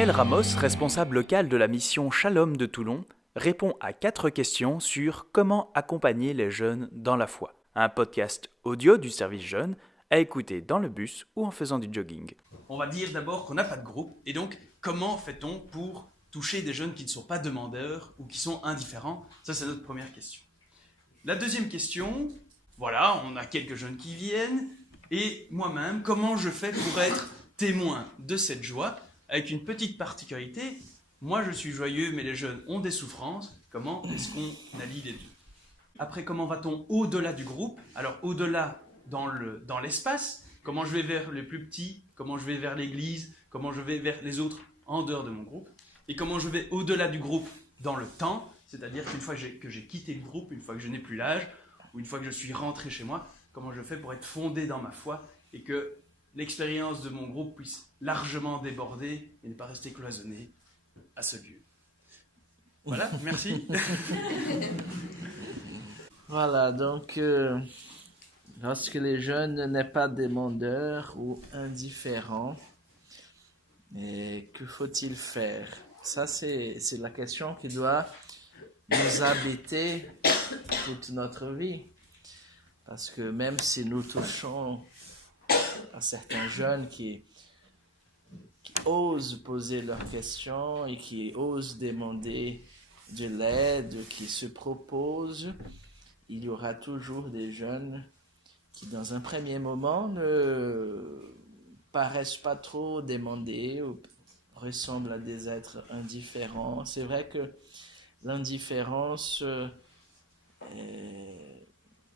Daniel Ramos, responsable local de la mission Shalom de Toulon, répond à 4 questions sur comment accompagner les jeunes dans la foi. Un podcast audio du service jeune à écouter dans le bus ou en faisant du jogging. On va dire d'abord qu'on n'a pas de groupe, et donc comment fait-on pour toucher des jeunes qui ne sont pas demandeurs ou qui sont indifférents? Ça, c'est notre première question. La deuxième question, voilà, on a quelques jeunes qui viennent, et moi-même, comment je fais pour être témoin de cette joie, avec une petite particularité, moi je suis joyeux, mais les jeunes ont des souffrances, comment est-ce qu'on allie les deux? Après, comment va-t-on au-delà du groupe? Alors, au-delà dans l'espace, comment je vais vers les plus petits, comment je vais vers l'église, comment je vais vers les autres en dehors de mon groupe, et comment je vais au-delà du groupe dans le temps, c'est-à-dire qu'une fois que j'ai quitté le groupe, une fois que je n'ai plus l'âge, ou une fois que je suis rentré chez moi, comment je fais pour être fondé dans ma foi et que l'expérience de mon groupe puisse largement déborder et ne pas rester cloisonnée à ce lieu. Voilà, merci. Voilà, donc lorsque les jeunes n'est pas demandeurs ou indifférents, et que faut-il faire? Ça, c'est la question qui doit nous habiter toute notre vie. Parce que même si nous touchons à certains jeunes qui osent poser leurs questions et qui osent demander de l'aide, qui se proposent, il y aura toujours des jeunes qui, dans un premier moment, ne paraissent pas trop demander ou ressemblent à des êtres indifférents. C'est vrai que l'indifférence,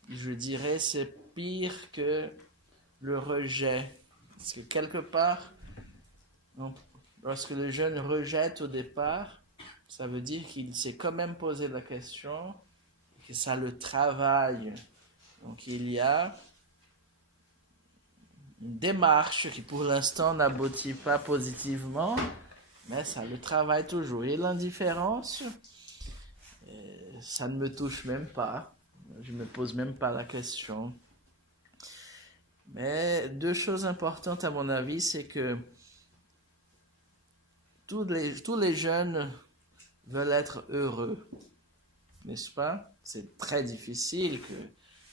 je dirais, c'est pire que le rejet. Parce que quelque part, lorsque le jeune rejette au départ, ça veut dire qu'il s'est quand même posé la question, que ça le travaille. Donc il y a une démarche qui pour l'instant n'aboutit pas positivement, mais ça le travaille toujours. Et l'indifférence, ça ne me touche même pas. Je ne me pose même pas la question. Mais deux choses importantes à mon avis, c'est que tous les jeunes veulent être heureux, n'est-ce pas? C'est très difficile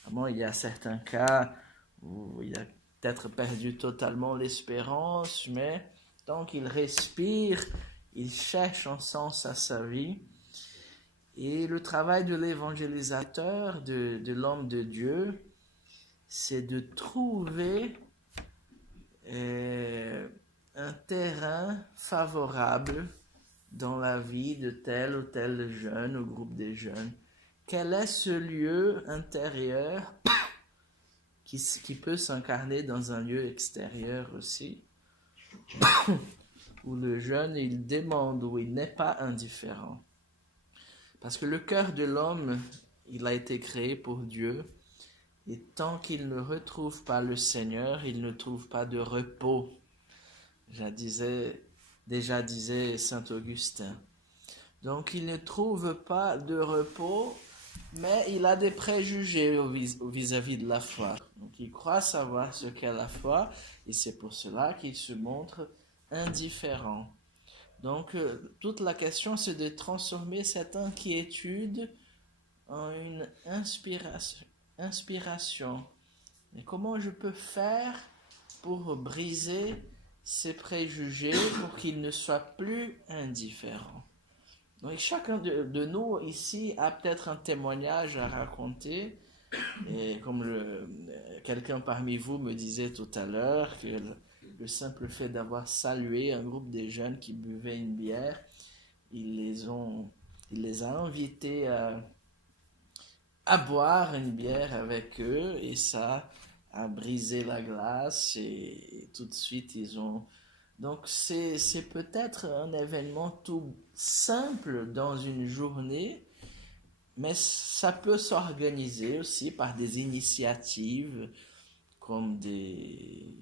vraiment, il y a certains cas où il a peut-être perdu totalement l'espérance, mais tant qu'il respire, il cherche un sens à sa vie. Et le travail de l'évangélisateur, de l'homme de Dieu, c'est de trouver un terrain favorable dans la vie de tel ou tel jeune ou groupe de jeunes. Quel est ce lieu intérieur qui peut s'incarner dans un lieu extérieur aussi, où le jeune, il demande, où il n'est pas indifférent. Parce que le cœur de l'homme, il a été créé pour Dieu, et tant qu'il ne retrouve pas le Seigneur, il ne trouve pas de repos. Déjà disait Saint Augustin. Donc il ne trouve pas de repos, mais il a des préjugés vis-à-vis de la foi. Donc il croit savoir ce qu'est la foi, et c'est pour cela qu'il se montre indifférent. Donc toute la question, c'est de transformer cette inquiétude en une inspiration. Et comment je peux faire pour briser ces préjugés pour qu'ils ne soient plus indifférents? Donc chacun de nous ici a peut-être un témoignage à raconter. Et comme quelqu'un parmi vous me disait tout à l'heure que le simple fait d'avoir salué un groupe de jeunes qui buvaient une bière, il les a invités à boire une bière avec eux, et ça a brisé la glace, et tout de suite ils ont... Donc c'est peut-être un événement tout simple dans une journée, mais ça peut s'organiser aussi par des initiatives comme des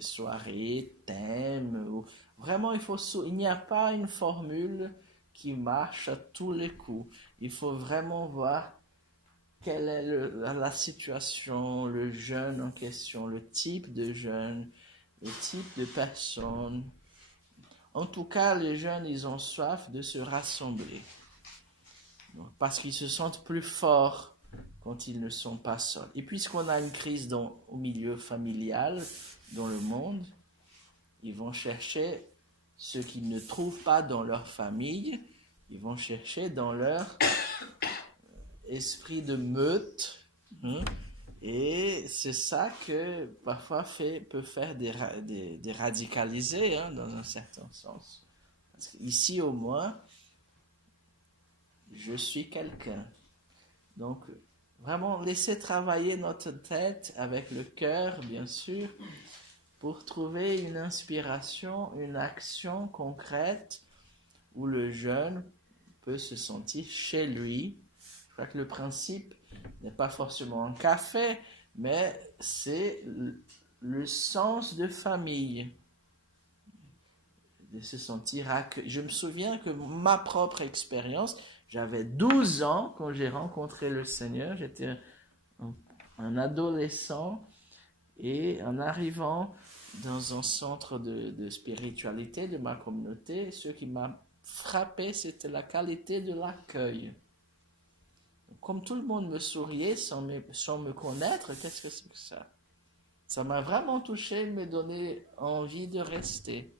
soirées, thèmes. Vraiment, il n'y a pas une formule qui marche à tous les coups. Il faut vraiment voir quelle est la situation, le jeune en question, le type de jeune, le type de personne. En tout cas, les jeunes, ils ont soif de se rassembler. Donc, parce qu'ils se sentent plus forts quand ils ne sont pas seuls. Et puisqu'on a une crise au milieu familial, dans le monde, ils vont chercher ce qu'ils ne trouvent pas dans leur famille, ils vont chercher dans leur esprit de meute. Et c'est ça que parfois peut faire des radicalisés, dans un certain sens. Parce qu'ici au moins, je suis quelqu'un. Donc, vraiment, laisser travailler notre tête avec le cœur, bien sûr, pour trouver une inspiration, une action concrète où le jeune peut se sentir chez lui. Je crois que le principe n'est pas forcément un café, mais c'est le sens de famille. De se sentir accueilli. Je me souviens que ma propre expérience, j'avais 12 ans quand j'ai rencontré le Seigneur, j'étais un adolescent, et en arrivant dans un centre de spiritualité de ma communauté, ce qui m'a frappé, c'était la qualité de l'accueil. Comme tout le monde me souriait sans me connaître, qu'est-ce que c'est que ça? Ça m'a vraiment touché, me donné envie de rester.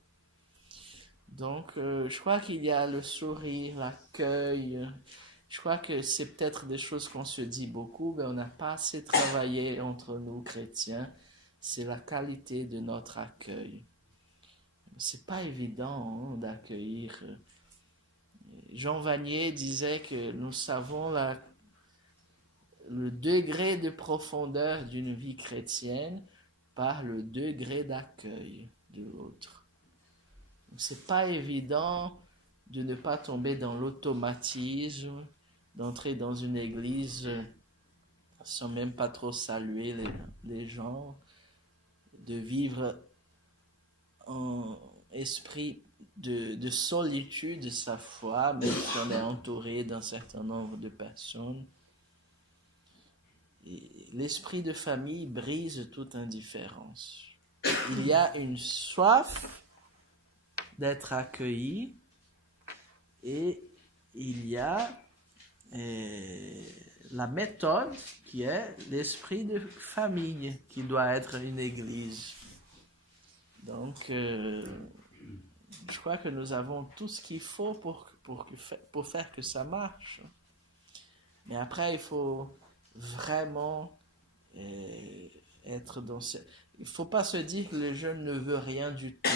Donc, je crois qu'il y a le sourire, l'accueil. Je crois que c'est peut-être des choses qu'on se dit beaucoup, mais on n'a pas assez travaillé entre nous chrétiens. C'est la qualité de notre accueil. C'est pas évident d'accueillir. Jean Vanier disait que nous savons le degré de profondeur d'une vie chrétienne par le degré d'accueil de l'autre. C'est pas évident de ne pas tomber dans l'automatisme, d'entrer dans une église sans même pas trop saluer les gens, de vivre en esprit de solitude de sa foi, même si on est entouré d'un certain nombre de personnes. Et l'esprit de famille brise toute indifférence. Il y a une soif d'être accueilli et il y a la méthode qui est l'esprit de famille qui doit être une église. Donc, je crois que nous avons tout ce qu'il faut pour faire que ça marche. Mais après, il faut vraiment être dans ce... Il ne faut pas se dire que le jeune ne veut rien du tout.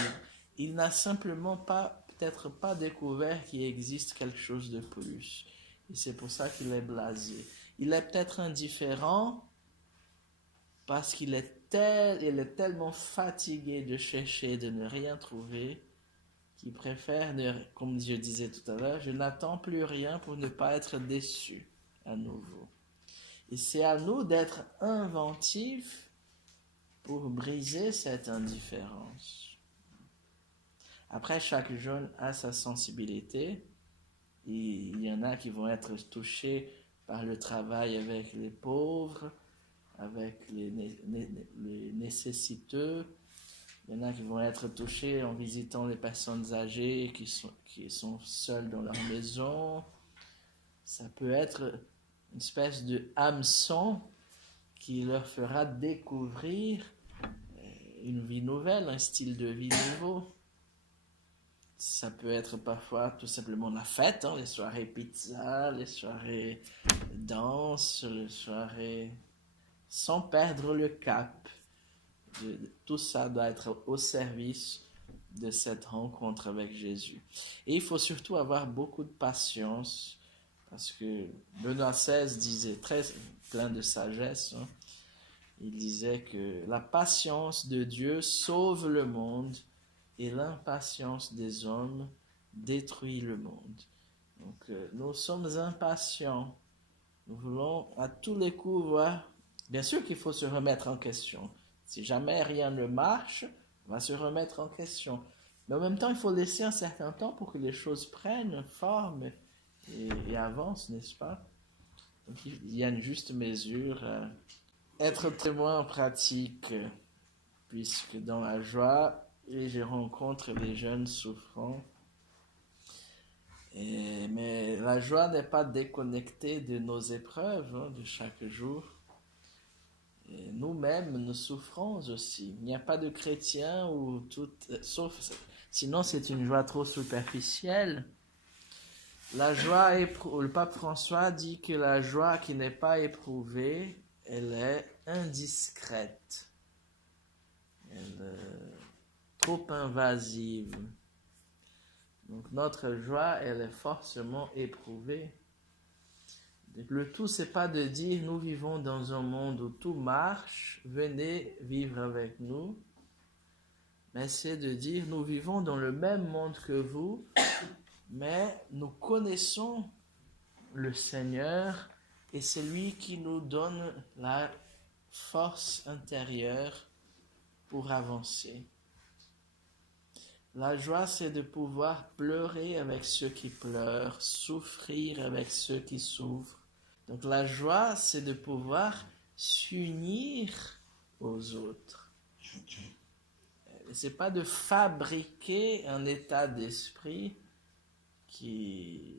Il n'a simplement peut-être pas découvert qu'il existe quelque chose de plus. Et c'est pour ça qu'il est blasé. Il est peut-être indifférent parce qu'il est tellement fatigué de chercher, de ne rien trouver, qu'il préfère, comme je disais tout à l'heure, je n'attends plus rien pour ne pas être déçu à nouveau. Et c'est à nous d'être inventifs pour briser cette indifférence. Après, chaque jeune a sa sensibilité. Et il y en a qui vont être touchés par le travail avec les pauvres, avec les nécessiteux. Il y en a qui vont être touchés en visitant les personnes âgées qui sont seules dans leur maison. Ça peut être une espèce de hameçon qui leur fera découvrir une vie nouvelle, un style de vie nouveau. Ça peut être parfois tout simplement la fête, les soirées pizza, les soirées danse, les soirées sans perdre le cap. Tout ça doit être au service de cette rencontre avec Jésus. Et il faut surtout avoir beaucoup de patience, parce que Benoît XVI disait, plein de sagesse, il disait que la patience de Dieu sauve le monde, et l'impatience des hommes détruit le monde. Donc, nous sommes impatients. Nous voulons à tous les coups voir. Bien sûr qu'il faut se remettre en question. Si jamais rien ne marche, on va se remettre en question. Mais en même temps, il faut laisser un certain temps pour que les choses prennent forme et avancent, n'est-ce pas? Donc, il y a une juste mesure. Être témoin en pratique, puisque dans la joie, et je rencontre des jeunes souffrants. Mais la joie n'est pas déconnectée de nos épreuves de chaque jour. Et nous-mêmes, nous souffrons aussi. Il n'y a pas de chrétien où tout, sinon c'est une joie trop superficielle. La joie, le pape François dit que la joie qui n'est pas éprouvée, elle est indiscrète. Elle est trop invasive. Donc notre joie, elle est forcément éprouvée. Le tout, c'est pas de dire nous vivons dans un monde où tout marche, venez vivre avec nous. Mais c'est de dire nous vivons dans le même monde que vous, mais nous connaissons le Seigneur et c'est lui qui nous donne la force intérieure pour avancer. La joie, c'est de pouvoir pleurer avec ceux qui pleurent, souffrir avec ceux qui souffrent. Donc la joie, c'est de pouvoir s'unir aux autres. C'est pas de fabriquer un état d'esprit qui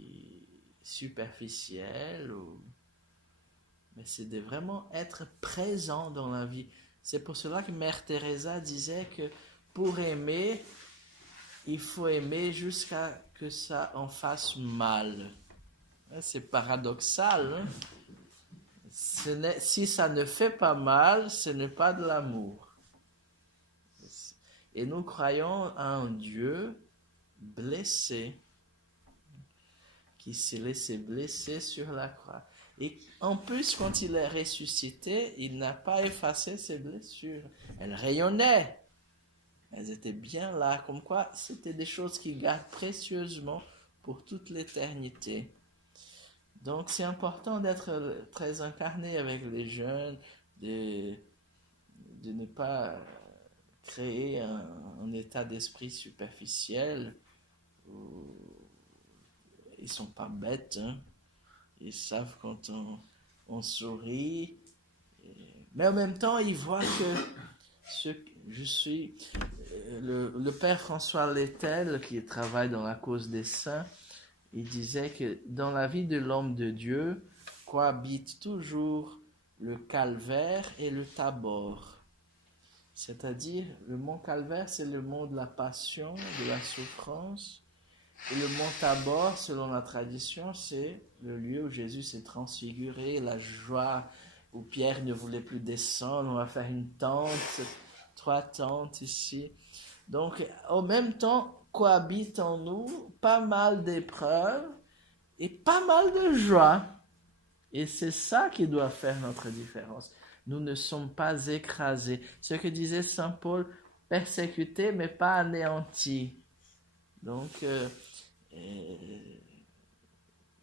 est superficiel, mais c'est de vraiment être présent dans la vie. C'est pour cela que Mère Teresa disait que pour aimer, il faut aimer jusqu'à que ça en fasse mal. C'est paradoxal. Hein? Si ça ne fait pas mal, ce n'est pas de l'amour. Et nous croyons à un Dieu blessé, qui s'est laissé blesser sur la croix. Et en plus, quand il est ressuscité, il n'a pas effacé ses blessures. Elles rayonnaient. Elles étaient bien là, comme quoi c'était des choses qu'il garde précieusement pour toute l'éternité. Donc c'est important d'être très incarné avec les jeunes, de ne pas créer un état d'esprit superficiel. Ils sont pas bêtes, hein. Ils savent quand on sourit, mais en même temps ils voient que je suis le père François Lettel qui travaille dans la cause des saints. Il disait que dans la vie de l'homme de Dieu cohabitent toujours le calvaire et le Tabor. C'est-à-dire, le mont Calvaire, c'est le mont de la passion, de la souffrance. Et le mont Tabor, selon la tradition, c'est le lieu où Jésus s'est transfiguré, la joie, où Pierre ne voulait plus descendre. On va faire une tente, 3 tentes ici. Donc, en même temps, cohabitent en nous pas mal d'épreuves et pas mal de joie. Et c'est ça qui doit faire notre différence. Nous ne sommes pas écrasés. Ce que disait Saint Paul, persécutés mais pas anéantis. Donc,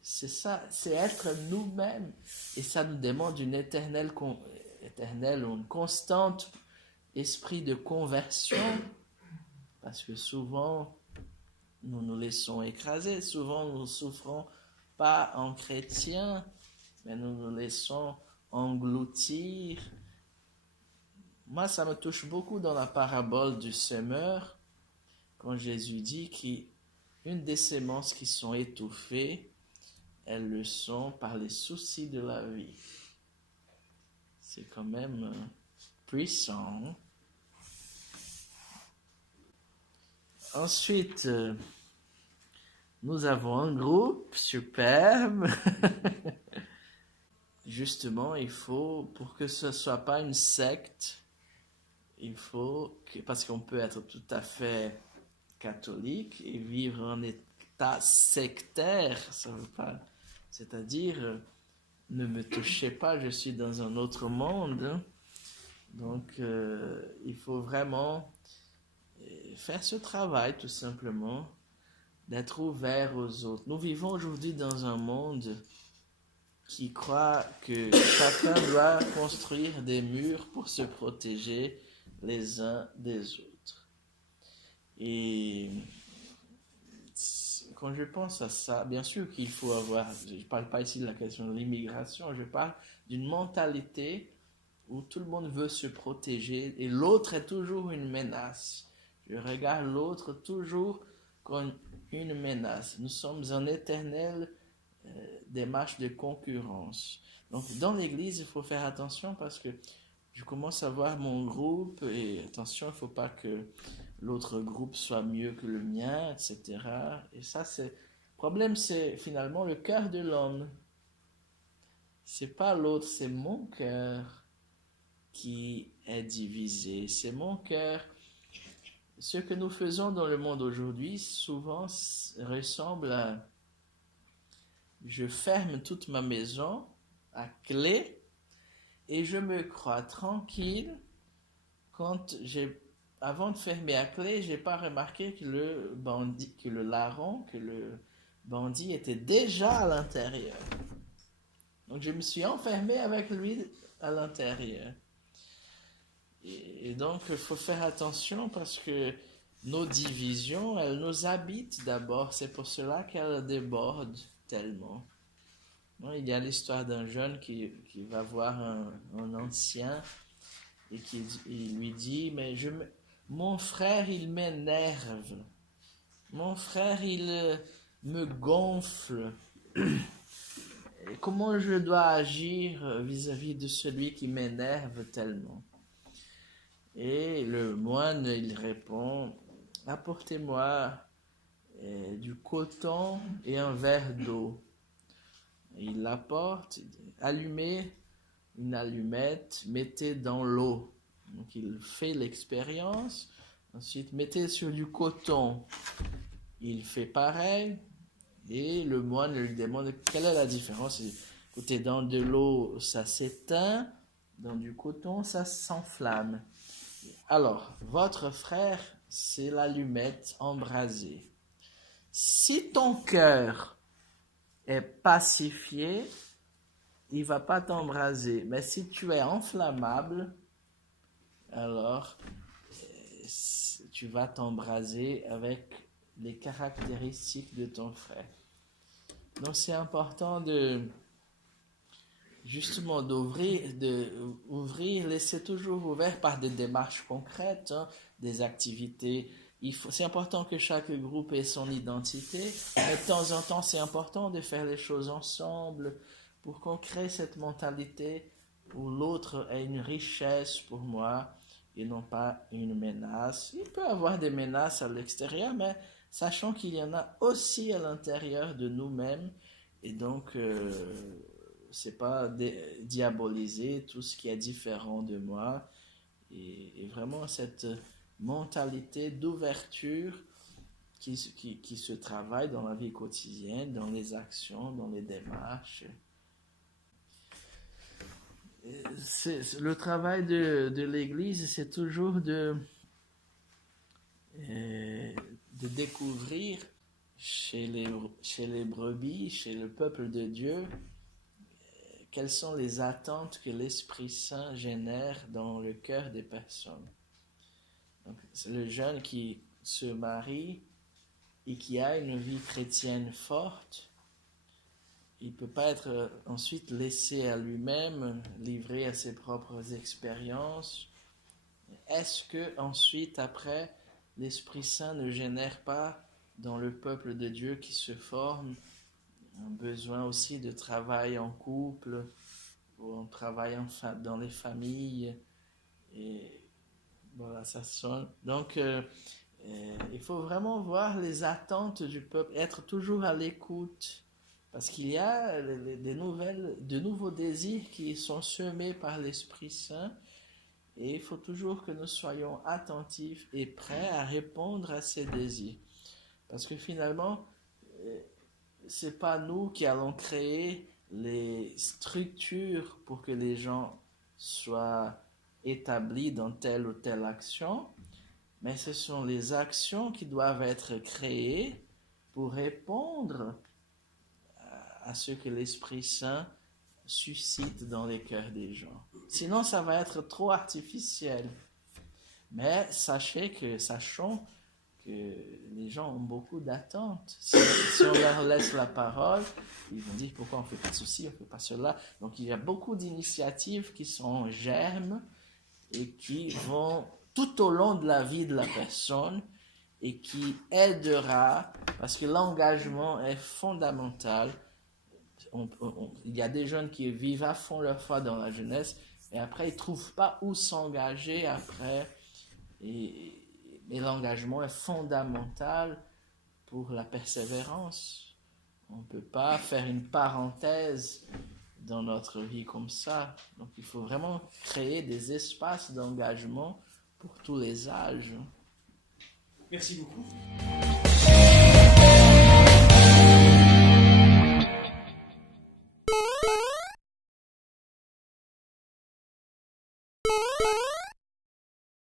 c'est ça, c'est être nous-mêmes. Et ça nous demande une éternelle ou une constante esprit de conversion. Parce que souvent, nous nous laissons écraser. Souvent, nous ne souffrons pas en chrétien, mais nous nous laissons engloutir. Moi, ça me touche beaucoup dans la parabole du semeur, quand Jésus dit qu'une des semences qui sont étouffées, elles le sont par les soucis de la vie. C'est quand même puissant. Hein? Ensuite, nous avons un groupe superbe. Justement, il faut, pour que ce ne soit pas une secte, il faut parce qu'on peut être tout à fait catholique et vivre en état sectaire, ça veut pas, c'est-à-dire ne me touchez pas, je suis dans un autre monde. Hein. Donc, il faut vraiment faire ce travail, tout simplement, d'être ouvert aux autres. Nous vivons aujourd'hui dans un monde qui croit que chacun doit construire des murs pour se protéger les uns des autres. Et quand je pense à ça, bien sûr qu'il faut avoir, je ne parle pas ici de la question de l'immigration, je parle d'une mentalité où tout le monde veut se protéger et l'autre est toujours une menace. Je regarde l'autre toujours comme une menace. Nous sommes en éternelle démarche de concurrence. Donc dans l'église, il faut faire attention parce que je commence à voir mon groupe et attention, il ne faut pas que l'autre groupe soit mieux que le mien, etc. Et ça, le problème, c'est finalement le cœur de l'homme. C'est pas l'autre, c'est mon cœur qui est divisé. C'est mon cœur. Ce que nous faisons dans le monde aujourd'hui, souvent, ressemble à je ferme toute ma maison à clé et je me crois tranquille quand avant de fermer à clé, j'ai pas remarqué que le bandit était déjà à l'intérieur. Donc je me suis enfermé avec lui à l'intérieur. Et donc il faut faire attention parce que nos divisions, elles nous habitent d'abord. C'est pour cela qu'elles débordent tellement. Il y a l'histoire d'un jeune qui va voir un ancien et il lui dit, mais mon frère, il m'énerve. Mon frère, il me gonfle. Et comment je dois agir vis-à-vis de celui qui m'énerve tellement? Et le moine, il répond, apportez-moi du coton et un verre d'eau. Il l'apporte, allumez une allumette, mettez dans l'eau. Donc il fait l'expérience, ensuite mettez sur du coton. Il fait pareil, et le moine lui demande quelle est la différence. Écoutez, dans de l'eau, ça s'éteint, dans du coton, ça s'enflamme. Alors, votre frère, c'est l'allumette embrasée. Si ton cœur est pacifié, il ne va pas t'embraser. Mais si tu es enflammable, alors tu vas t'embraser avec les caractéristiques de ton frère. Donc c'est important d'ouvrir, laisser toujours ouvert par des démarches concrètes, des activités. C'est important que chaque groupe ait son identité, mais de temps en temps, c'est important de faire les choses ensemble pour qu'on crée cette mentalité où l'autre est une richesse pour moi et non pas une menace. Il peut y avoir des menaces à l'extérieur, mais sachant qu'il y en a aussi à l'intérieur de nous-mêmes, et donc c'est pas diaboliser tout ce qui est différent de moi, et vraiment cette mentalité d'ouverture qui se travaille dans la vie quotidienne, dans les actions, dans les démarches. Le travail de l'Église, c'est toujours de découvrir chez les brebis, chez le peuple de Dieu, quelles sont les attentes que l'Esprit Saint génère dans le cœur des personnes. Donc, c'est le jeune qui se marie et qui a une vie chrétienne forte. Il ne peut pas être ensuite laissé à lui-même, livré à ses propres expériences. Est-ce que ensuite, après, l'Esprit Saint ne génère pas dans le peuple de Dieu qui se forme un besoin aussi de travail en couple, ou en travail dans les familles, et voilà, ça sonne. Donc, il faut vraiment voir les attentes du peuple, être toujours à l'écoute, parce qu'il y a de nouveaux désirs qui sont semés par l'Esprit Saint, et il faut toujours que nous soyons attentifs et prêts à répondre à ces désirs. Parce que finalement, c'est pas nous qui allons créer les structures pour que les gens soient établis dans telle ou telle action, mais ce sont les actions qui doivent être créées pour répondre à ce que l'Esprit Saint suscite dans les cœurs des gens. Sinon, ça va être trop artificiel. Mais sachons que les gens ont beaucoup d'attentes. Si on leur laisse la parole, ils vont dire pourquoi on ne fait pas ceci, on ne fait pas cela. Donc il y a beaucoup d'initiatives qui sont en germe et qui vont tout au long de la vie de la personne et qui aidera, parce que l'engagement est fondamental. Il y a des jeunes qui vivent à fond leur foi dans la jeunesse et après ils ne trouvent pas où s'engager après. Mais l'engagement est fondamental pour la persévérance. On ne peut pas faire une parenthèse dans notre vie comme ça. Donc il faut vraiment créer des espaces d'engagement pour tous les âges. Merci beaucoup.